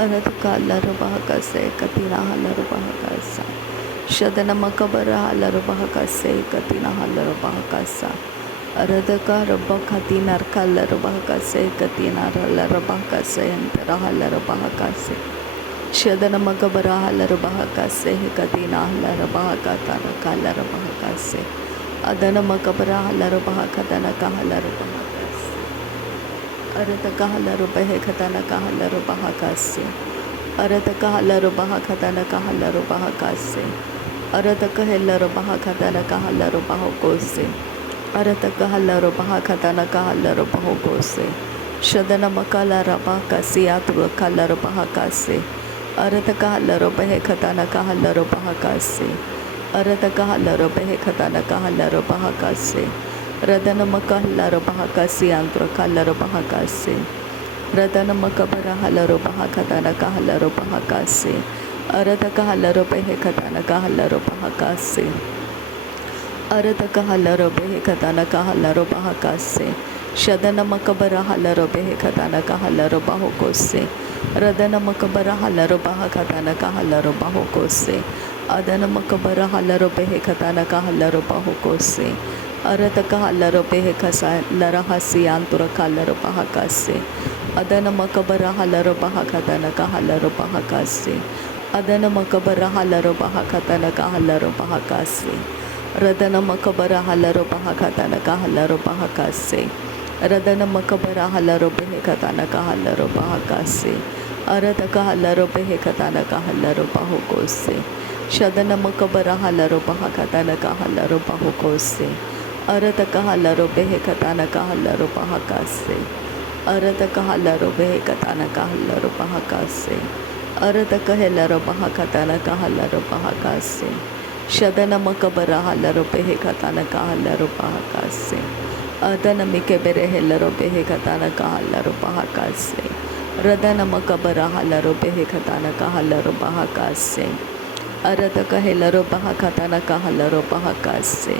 अरत कालरबहकसे कतिनाहलरबहकसा शदनमकबरहलरबहकसे कतिनाहलरबहकसा अरदकारबखतिनरकलरबहकसे कतिनारलरबहकसे अंतरहलरबहकसे शदनमकबरहलरबहकसे कतिनाहलरबहकतनकलरबहकसे अदनमकबरहलरबहकतनकहलरबहकसे अरतकहलरबहकतनकहलरबहकसे अरतकहलरबहकतनकहलरबहकसे अरतकहलरबहकतनकहलरबहकसे अरतकहलरबहकतनकहलरबहकसे शदनमकलरबहकसियातुकलरबहकसे अरतकहलरबहकतनकहलरबहकसे अरतकहलरबहकतनकहलरबहकसे रदनमकहलरबहकसियांतुकलरबहकसे रदनमकबरहलरबहकतनकहलरबहकसे अरतकहलरबहकतनकहलरबहकसे अरतकहलरबहकतनकहलरबहकसे शदनमकबरहलरबहकतनकहलरबहकसे रदनमकबरहलरबहकतनकहलरबहकसे अदनमकबरहलरबहकतनकहलरबहकसे अरतकहलरबहकसलरहसियांतुकलरबहकसे अदनमकबरहलरबहकतनकहलरबहकसे अदनमकबरहलरबहकतनकहलरबहकसे रदनमकबरहलरबहकतनकहलरबहकसे रदनमकबरहलरबहकतनकहलरबहकसे अरतकहलरबहकतनकहलरबहकसे शदनमकबरहलरबहकतनकहलरबहकसे अरतकहलरबहकतनकहलरबहकसे अरतकहलरबहकतनकहलरबहकसे अरतकहलरबहकतनकहलरबहकसे शदनमकबरहलरबहकतनकहलरबहकसे अदनमिकबरहलरबहकतनकहलरबहकसे रदनमकबरहलरबहकतनकहलरबहकसे अरतकहलरबहकतनकहलरबहकसे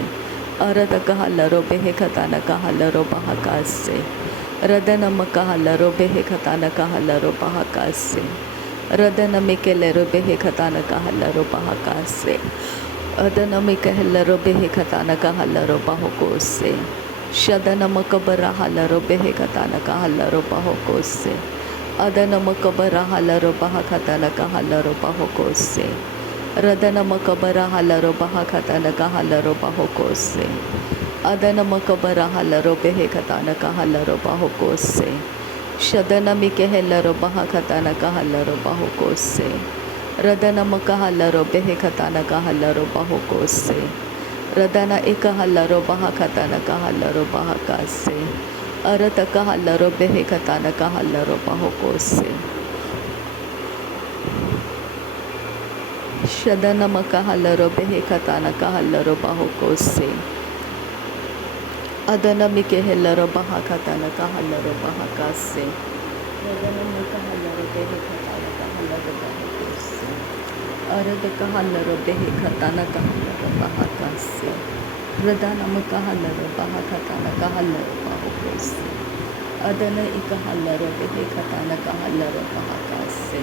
अरतकहलरबहकतनकहलरबहकसे रदनमकहलरबहकतनकहलरबहकसे रदनमिकलरबहकतनकहलरबहकसे अदनमिकहलरबहकतनकहलरबहकसे शदनमकबरहलरबहकतनकहलरबहकसे अदनमकबरहलरबहकतनकहलरबहकसे रदनमकबरहलरबहकतनकहलरबहकसे अदनमकबरहलरबहकतनकहलरबहकसे शदनमिकहलरबहकतनकहलरबहकसे रदनमकहलरबहकतनकहलरबहकसे रदन एकहलरबहकतनकहलरबहकसे अरतकहलरबहकतनकहलरबहकसे शदनमकहलरबहकतनकहलरबहकसे अदनमिकहलरबहकतनकहलरबहकसे रदनमकहलरबहकतनकहलरबहकसे अरतकहलरबहकतनकहलरबहकसे रदनमकहलरबहकतनकहलरबहकसे अदन एकहलरबहकतनकहलरबहकसे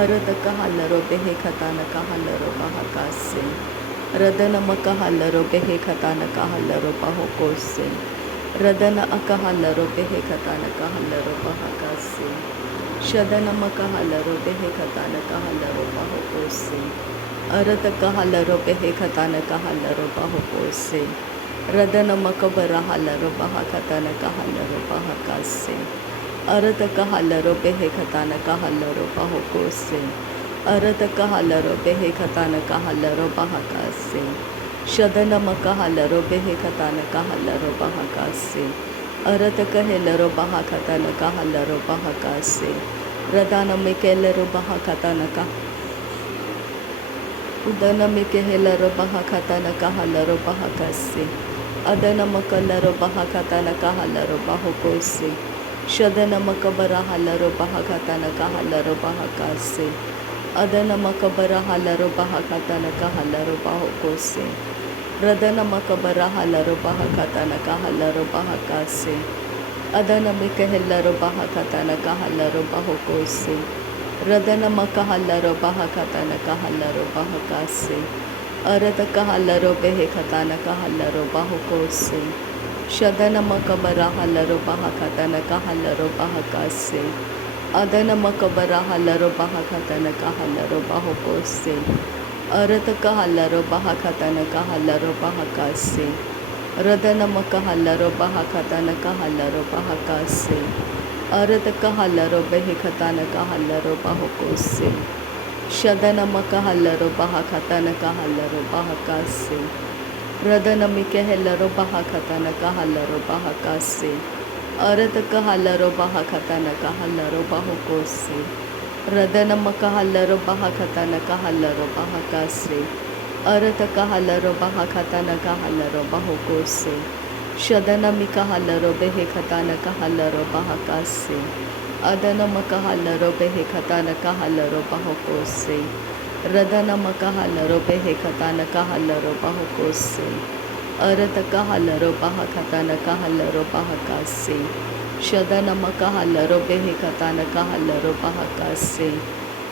अरतकहलरबहकतनकहलरबहकसे रदनमकहलरबहकतनकहलरबहकसे रदन अकहलरबहकतनकहलरबहकसे शदनमकहलरबहकतनकहलरबहकसे अरतकहलरबहकतनकहलरबहकसे रदनमकबरहलरबहकतनकहलरबहकसे अरतकहलरबहकतनकहलरबहकसे अरतकहलरबहकतनकहलरबहकसे शदनमकहलरबहकतनकहलरबहकसे अरतकहलरबहकतनकहलरबहकसे रदनमिकहलरबहकतनकहलरबहकसे उदनमिकहलरबहकतनकहलरबहकसे अदनमकलरबहकतनकहलरबहकसे शदनमकबरहलरबहकतनकहलरबहकसे अदनमकबरहलरबहकतनकहलरबहकसे रदनमकबरहलरबहकतनकहलरबहकसे अदनमिकहलरबहकतनकहलरबहकसे Radana Kahallaro Bahakatana Kahallaro Bahakase. Arata Kahallaro Behekatana Kahallaro Bahokose. Shadana Makabara Hallaro Bahakatana Kahallaro Bahakase. Adana Makabara Hallaro Bahakatana Kahallaro Bahokose. Arata Kahallaro Bahakatana Kahallaro Bahakase. Radana Makahallaro Bahakatana Kahallaro Bahakase. Arata Kahallaro Behekatana Kahallaro Bahokose. Shadana Makahallaro Bahakatana Kahallaro Bahakase. Radana Mikehellaro Bahakatana Kahallaro Bahakase. Arata Kahallaro Bahakatana Kahallaro Bahokose. Radana Makahallaro Bahakatana Kahallaro Bahakase. Arata Kahallaro Bahakatana Kahallaro Bahokose. Shadana Mikahallaro Behekatana Kahallaro Bahakase. Adana Makahallaro Behekatana Kahallaro Bahokose. Radana Makahallaro Behekatana Kahallaro Bahokose. Arata Kahallaro Bahakatana Kahallaro Bahakase. Shadana Makahallaro Behekatana Kahallaro Bahakase.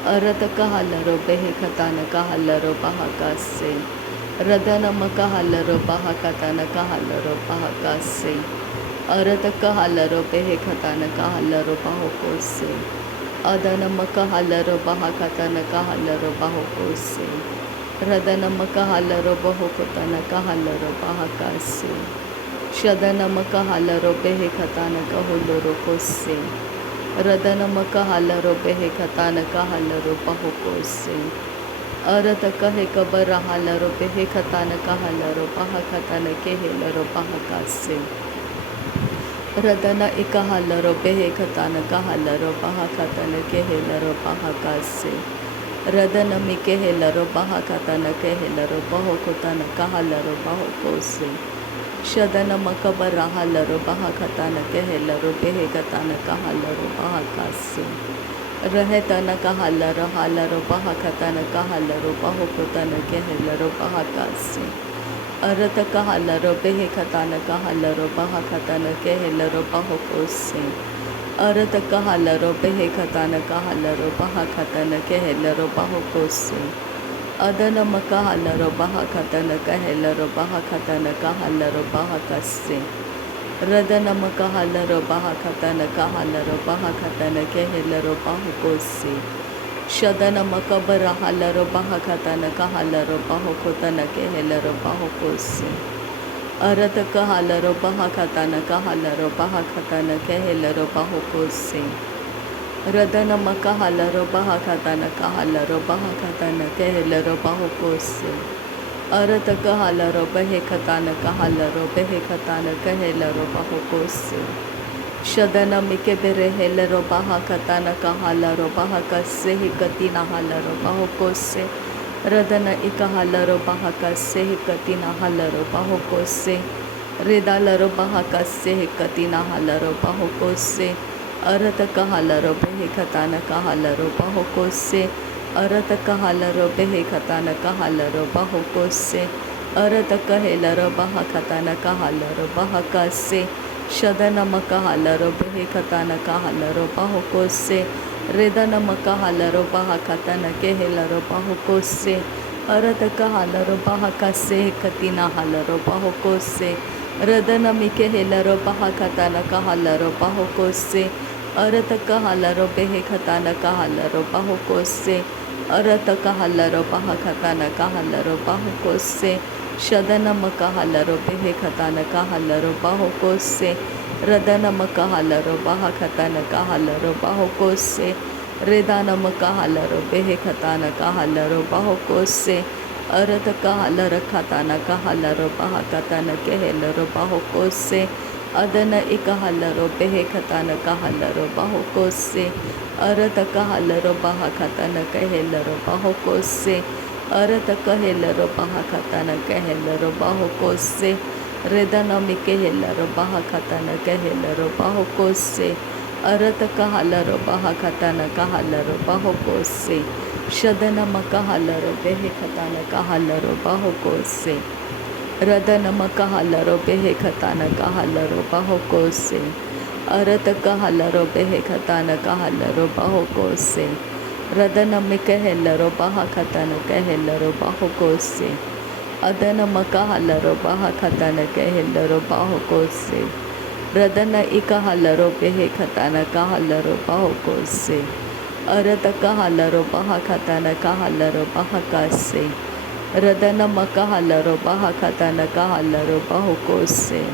Arata Kahallaro Behekatana Kahallaro Bahakase. Radana Makahallaro Bahakatana Kahallaro Bahakase. Arata Kahallaro Behekatana Kahallaro Bahokose. Adana Makahallaro Bahakatana Kahallaro Bahokose. Radana Makahallaro Bahokatana Kahallaro Bahakase. Shadana Makahallaro Behekatana Kahallaro Kose. Radana Makahallaro Behekatana Kahallaro Bahokose. Arata Kahekabara Hallaro Behekatana Kahallaro Bahakatana Kehelaro Bahakase. Radana Ikahallaro Behekatana Kahallaro Bahakatana Kehelaro Bahakase. Radana Mikehellaro Bahakatana Kehelaro Bahokotana Kahallaro Bahokose. Shadana Makabara Hallaro Bahakatana Kehelaro Behekatana Kahallaro Bahakase. Rahetana Kahallaro Hallaro Bahakatana Kahallaro Bahokotana Kehelaro Bahakase. Arata Kahallaro Behekatana Kahallaro Bahakatana Kehelaro Bahokose. Arata Kahallaro Behekatana Kahallaro Bahakatana Kehelaro Bahokose. Adana Makahallaro Bahakatana Kehelaro Bahakatana Kahallaro Bahakase. Radana Makahallaro Bahakatana Kahallaro Bahakatana Kehelaro Bahokose. Shadana Makabara Hallaro Bahakatana Kahallaro Bahokotana Kehelaro Bahokose. Arata Kahallaro Bahakatana Kahallaro Bahakatana Kehelaro Bahokose. Radana Makahallaro Bahakatana Kahallaro Bahakatana Kehelaro Bahokose. Arata Kahallaro Behekatana Kahallaro Behekatana Kehelaro Bahokose. Shadana Mikebere Hellaro Bahakatana Kahallaro Bahakase Hikatina Hallaro Bahokose. Radana Ikahallaro Bahakase Hikatina Hallaro Bahokose. Redalaro Bahakase Hikatina Hallaro Bahokose. Arata Kahallaro Behekatana Kahallaro Bahokose. Arata Kahallaro Behekatana Kahallaro Bahokose. Arata Kahellaro Bahakatana Kahallaro Bahakase. Shadana Makahallaro Behekatana Kahallaro Bahokose. Redana Makahallaro Bahakatana Kehelaro Bahokose. Arata Kahallaro Bahakase Katina Hallaro Bahokose. Radana Mikehellaro Bahakatana Kahallaro Bahokose. Arata Kahallaro Behekatana Kahallaro Bahokose. Arata Kahallaro Bahakatana Kahallaro Bahokose. Shadana Makahallaro Behekatana Kahallaro Bahokose. Radana Makahallaro Bahakatana Kahallaro Bahokose. Redana Makahallaro Behekatana Kahallaro Bahokose. Arata Kahallaro Katana Kahallaro Bahakatana Kehelaro Bahokose. Adana Ikahallaro Behekatana Kahallaro Bahokose. Arata Kahallaro Bahakatana Kehelaro Bahokose. Arata Kahellaro Bahakatana Kehelaro Bahokose. Redana Mikehellaro Bahakatana Kehelaro Bahokose. Arata Kahallaro Bahakatana Kahallaro Bahokose. Shadana Makahallaro Behekatana Kahallaro Bahokose. Radana Makahallaro Behekatana Kahallaro Bahokose. Arata Kahallaro Behekatana Kahallaro Bahokose. Radana Mikahela Robaha Katana Kahela Robaho Kose. Adana Makahala Robaha Katana Kahela Robaho Kose. Radana Ikahala Robehe Katana Kahala Robaho Kose. Arata Kahala Robaha Katana Kahala Robaha Kase. Radana Makahala Robaha Katana Kahala Robaho Kose.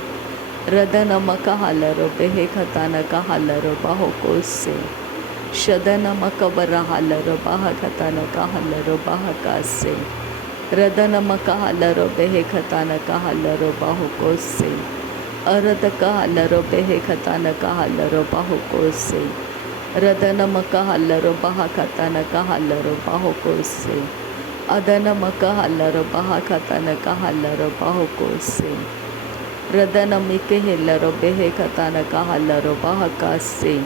Radana Makahala Robehe Katana Kahala Robaho Kose. Shadana Makabarahala Robaha Katana Kahala Robaha Kase. Radana Makahala Robehe Katana Kahala Robaho Kose. Arada Kahala Robehe Katana Kahala Robaho Kose. Radana Makahala Robaha Katana Kahala Robaho Kose. Adana Makahala Robaha Katana Kahala Robaho Kose. Radana Mikahela Robehe Katana Kahala Robaha Kase.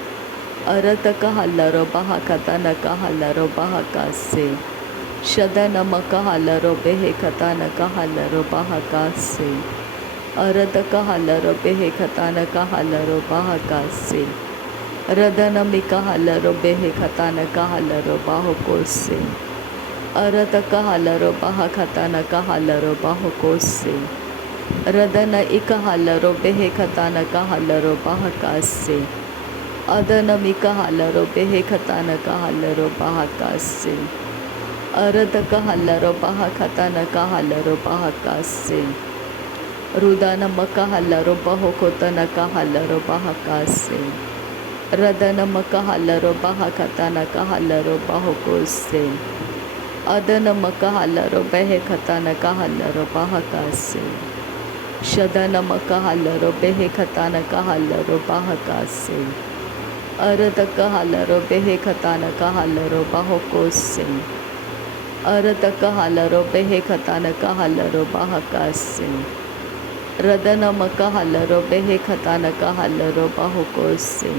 Arata Kahala Robaha Katana Kahala Robaha Kase. Shadana Makahala Robehe Katana Kahala Robaha Kase. Arata Kahala Robehe Katana Kahala Robaha Kase. Radana Mikahala Robehe Katana Kahala Robaho Kose. Arata Kahala Robaha Katana Kahala Robaho Kose. Radana Ikahala Robehe Katana Kahala Robaha Kase. Adana Mikahala Robehe Katana Kahala Robaha Kase. Arada Kahala Robaha Katana Kahala Robaha Kase. Rudana Makahala Robaho Kotana Kahala Robaha Kase. Radana Makahala Robaha Katana Kahala Robaho Kose. Adana Makahala Robehe Katana Kahala Robaha Kase. Shadana Makahala Robehe Katana Kahala Robaha Kase. Arada Kahala Robehe Katana Kahala Robaho Kose. Arada Kahala Robehe Katana Kahala Robaha Kase. Radana Makahala Robehe Katana Kahala Robaho Kose.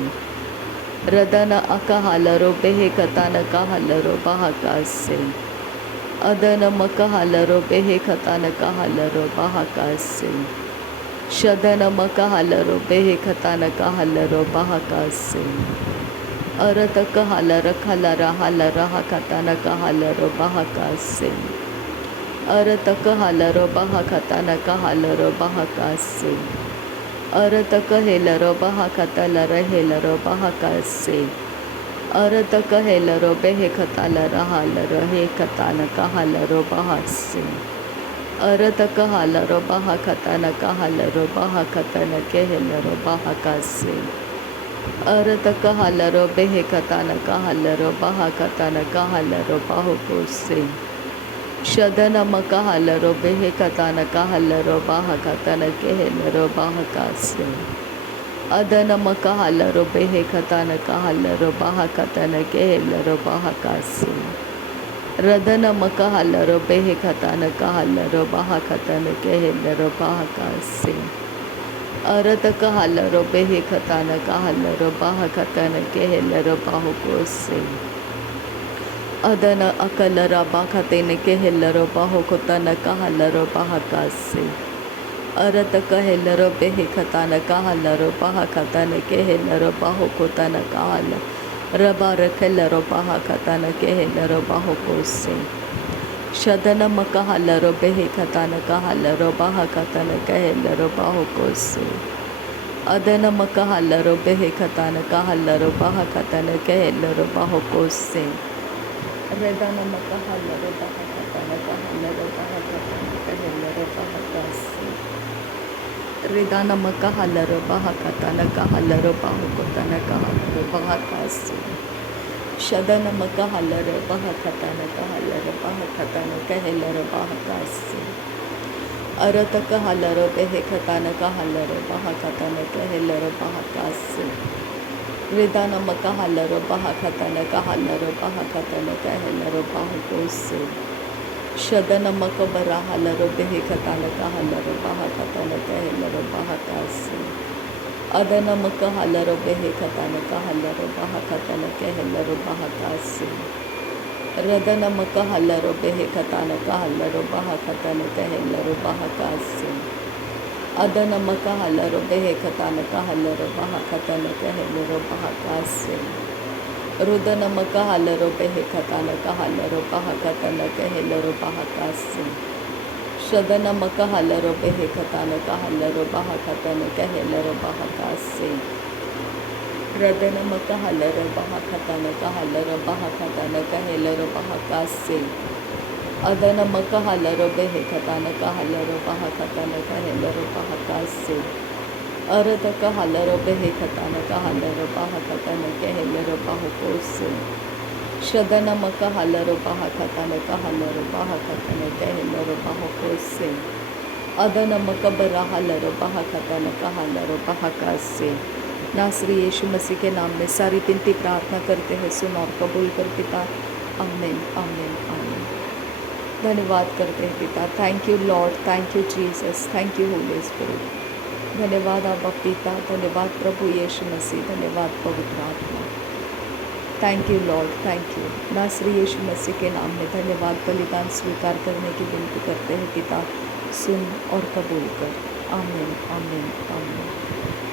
Radana Akahala Robehe Katana Kahala Robaha Kase. Adana Makahala Robehe Katana Kahala Robaha Kase. Shadana Makahala Robehe Katana Kahala Robaha Kase. Arata Kahala Rakhala Rahala Raha Katana Kahala Robaha Kase. Arata Kahala Robaha Katana Kahala Robaha Kase. Arata Kahela Robaha Katala Rahela Robaha Kase. Arata Kahela Robehe Katala Rahala Rahe Katana Kahala Robaha Se. Arata Kahala Robaha Katana Kahala Robaha Katana Kehela Robaha Kase. Arata Kahala Robehe Katana Kahala Robaha Katana Kahala Robaho Kose. Shadana Makahala Robehe Katana Kahala Robaha Katana Kehela Robaha Kase. Adana Makahala Robehe Katana Kahala Robaha Katana Kehela Robaha Kase. Radana Makahala Robehe Katana Kahala Robaha Katana Kehela Robaha Kase. Arata Kahala Robehe Katana Kahala Robaha Katana Kehela Robaho Kose. Adana Akala Rabakatene Kehela Robaho Kotana Kahala Robaha Kase. Arata Kahela Robehe Katana Kahala Robaha Katana Kehela Robaho Kotana Kahala Rabara Kela Robaha Katana Kehela Robaho Kose. Shadana Makahala Robehe Katana Kahala Robaha Katana Kehela Robaho Kose. Adana Makahala Robehe Katana Kahala Robaha Katana Kehela Robaho Kose. Redana Makahala Robaha Katana Kahala Robaha Katana Kehela Robaha Kose. Redana Makahala Robaha Katana Kahala Robaho Kotana Kahala Robaha Kase. Shadana Makahala Robaha Katana Kahala Robaha Katana Kehela Robaha Kase. Arata Kahala Robehe Katana Kahala Robaha Katana Kehela Robaha Kase. Redana Makahala Robaha Katana Kahala Robaha Katana Kehela Robaha Kose. Shadana Makabarahala Robehe Katana Kahala Robaha Katana Kehela Robaha Kase. Adana Makahala Robehe Katana Kahala Robaha Katana Kehela Robaha Kase. Radana Makahala Robehe Katana Kahala Robaha Katana Kehela Robaha Kase. Adana Makahala Robehe Katana Kahala Robaha Katana Kehela Robaha Kase. रुदनमक हालरो बेहे खतानक हालरो पहकतनक Hellaro पहकासे शदनमक हालरो बेहे खतानक हालरो पहकतनक Hellaro पहकासे रदनमक हालरो पहकतनक हालरो पहकतनक Hellaro पहकासे अदनमक हालरो बेहे खतानक हालरो पहकतनक Hellaro पहकासे अरदक हालरो बेहे खतानक हालरो पहकतनक Hellaro पहकोसे शदनमक हालरो पहकतनक हालरो पहकतनक Hellaro पहकोसे अदनमक बरा हालरो पहकतनक हालरो पहकासे। नासरी यीशु मसीह के नाम में सारी विनती प्रार्थना करते हैं, सुन और कबूल कर पिता। आमीन आमीन आमीन। धन्यवाद करते हैं पिता। Thank you Lord, thank you Jesus, thank you Holi spirit. धन्यवाद आबा पिता, धन्यवाद प्रभु यीशु मसीह, धन्यवाद पवित्र आत्मा। Thank you Lord, thank you. नासरी यीशु मसीह के नाम में धन्यवाद। बलिदान स्वीकार करने की विनती करते हैं पिता, सुन और कबूल कर। आमीन आमीन आमीन।